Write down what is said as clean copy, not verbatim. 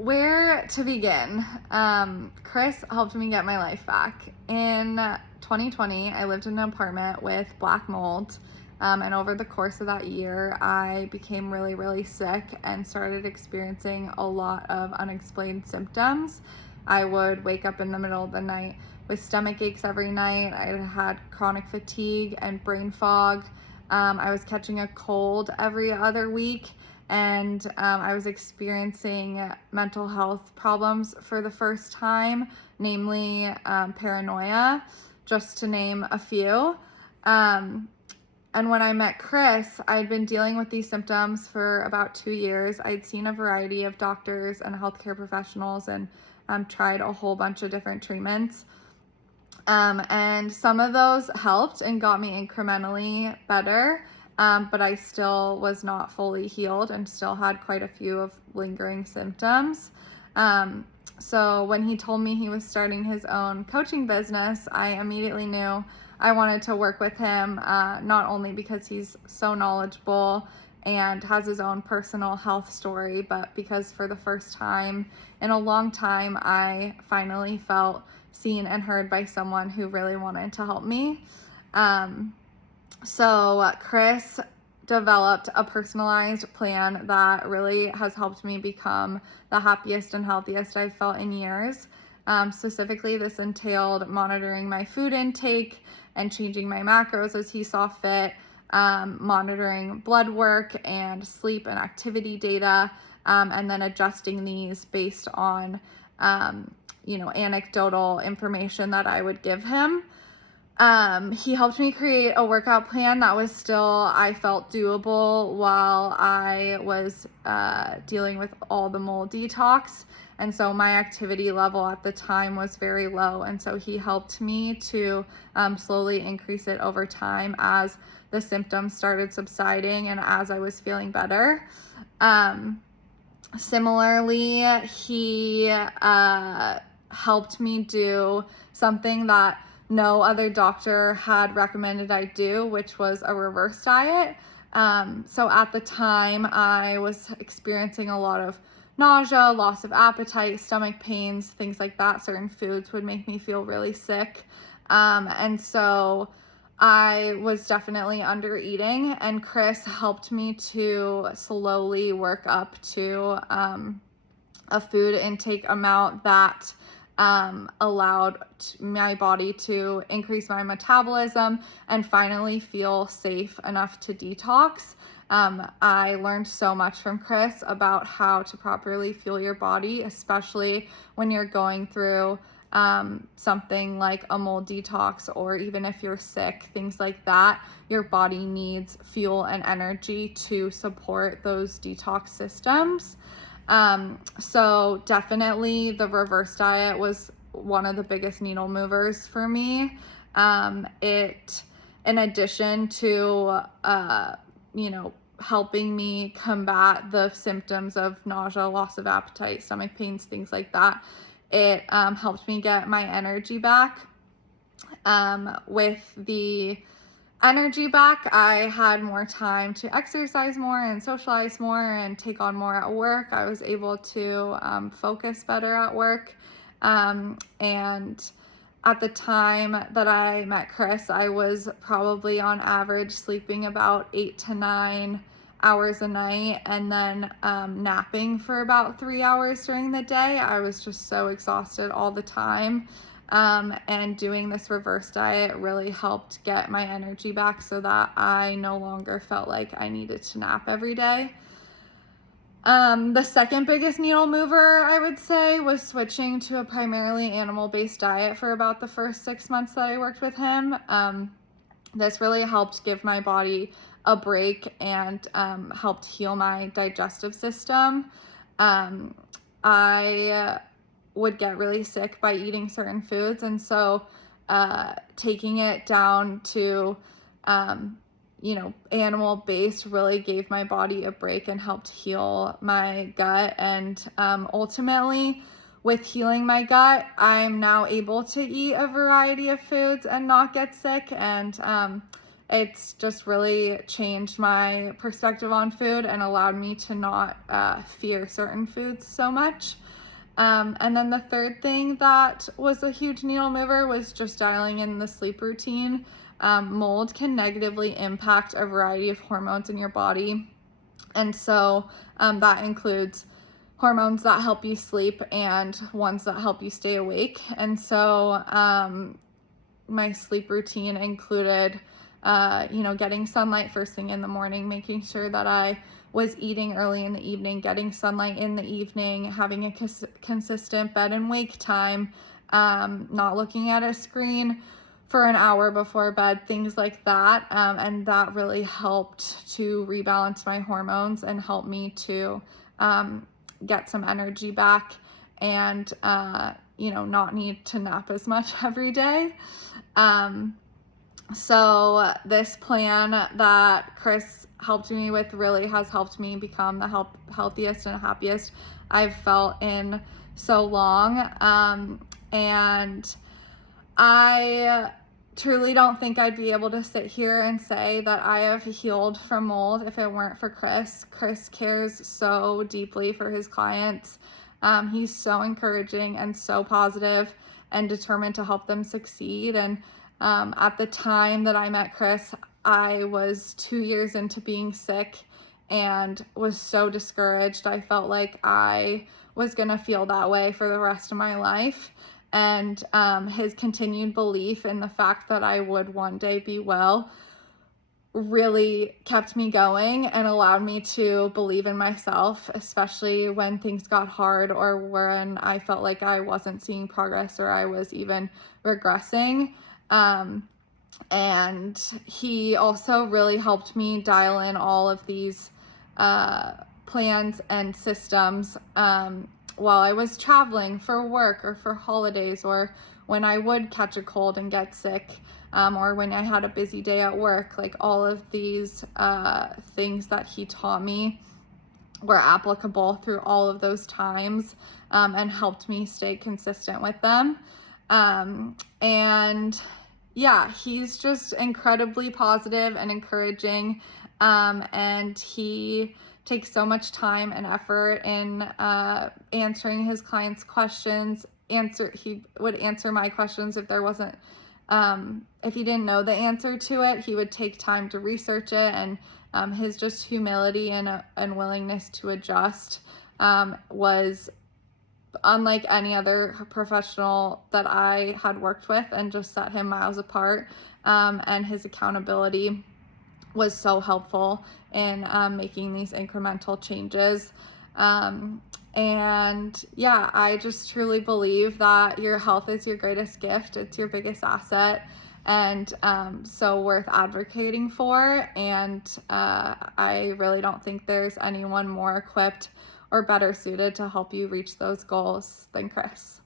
Where to begin? Chris helped me get my life back. In 2020, I lived in an apartment with black mold. And over the course of that year, I became really, really sick and started experiencing a lot of unexplained symptoms. I would wake up in the middle of the night with stomach aches every night. I had chronic fatigue and brain fog. I was catching a cold every other week, and I was experiencing mental health problems for the first time, namely paranoia, just to name a few. And when I met Chris, I'd been dealing with these symptoms for about 2 years. I'd seen a variety of doctors and healthcare professionals and tried a whole bunch of different treatments. And some of those helped and got me incrementally better, but I still was not fully healed and still had quite a few of lingering symptoms. So when he told me he was starting his own coaching business, I immediately knew I wanted to work with him, not only because he's so knowledgeable and has his own personal health story, but because for the first time in a long time, I finally felt seen and heard by someone who really wanted to help me. So Chris developed a personalized plan that really has helped me become the happiest and healthiest I've felt in years. Specifically, this entailed monitoring my food intake and changing my macros as he saw fit, monitoring blood work and sleep and activity data, and then adjusting these based on anecdotal information that I would give him. He helped me create a workout plan that was still, I felt, doable while I was dealing with all the mold detox. And so my activity level at the time was very low. And so he helped me to slowly increase it over time as the symptoms started subsiding and as I was feeling better. Similarly, he helped me do something that no other doctor had recommended I do, which was a reverse diet. So at the time, I was experiencing a lot of nausea, loss of appetite, stomach pains, things like that. Certain foods would make me feel really sick. And so I was definitely under eating, and Chris helped me to slowly work up to a food intake amount that allowed my body to increase my metabolism and finally feel safe enough to detox. I learned so much from Chris about how to properly fuel your body, especially when you're going through something like a mold detox, or even if you're sick, things like that. Your body needs fuel and energy to support those detox systems. So definitely the reverse diet was one of the biggest needle movers for me. It, in addition to, helping me combat the symptoms of nausea, loss of appetite, stomach pains, things like that, it helped me get my energy back. With the energy back, I had more time to exercise more and socialize more and take on more at work. I was able to focus better at work. And at the time that I met Chris, I was probably on average sleeping about 8 to 9 hours a night, and then napping for about 3 hours during the day. I was just so exhausted all the time. And doing this reverse diet really helped get my energy back so that I no longer felt like I needed to nap every day. The second biggest needle mover, I would say, was switching to a primarily animal-based diet for about the first 6 months that I worked with him. This really helped give my body a break and helped heal my digestive system. I would get really sick by eating certain foods, and so taking it down to animal-based really gave my body a break and helped heal my gut. And ultimately, with healing my gut, I'm now able to eat a variety of foods and not get sick. And it's just really changed my perspective on food and allowed me to not fear certain foods so much. And then the third thing that was a huge needle mover was just dialing in the sleep routine. Mold can negatively impact a variety of hormones in your body. And so that includes hormones that help you sleep and ones that help you stay awake. And so my sleep routine included, getting sunlight first thing in the morning, making sure that I was eating early in the evening, getting sunlight in the evening, having a consistent bed and wake time, not looking at a screen for an hour before bed, things like that. And that really helped to rebalance my hormones and help me to get some energy back and, not need to nap as much every day. So this plan that Chris helped me with really has helped me become the healthiest and happiest I've felt in so long. And I truly don't think I'd be able to sit here and say that I have healed from mold if it weren't for Chris. Chris cares so deeply for his clients. He's so encouraging and so positive and determined to help them succeed. And at the time that I met Chris, I was 2 years into being sick and was so discouraged. I felt like I was going to feel that way for the rest of my life. And his continued belief in the fact that I would one day be well really kept me going and allowed me to believe in myself, especially when things got hard or when I felt like I wasn't seeing progress or I was even regressing. And he also really helped me dial in all of these plans and systems while I was traveling for work or for holidays, or when I would catch a cold and get sick, or when I had a busy day at work. Like, all of these things that he taught me were applicable through all of those times, and helped me stay consistent with them. And yeah, he's just incredibly positive and encouraging, and he takes so much time and effort in answering his clients' questions. He would answer my questions if there wasn't, if he didn't know the answer to it, he would take time to research it. And his just humility and willingness to adjust was unlike any other professional that I had worked with, and just set him miles apart. And his accountability was so helpful in making these incremental changes. And yeah, I just truly believe that your health is your greatest gift. It's your biggest asset, and so worth advocating for. And I really don't think there's anyone more equipped or better suited to help you reach those goals than Chris.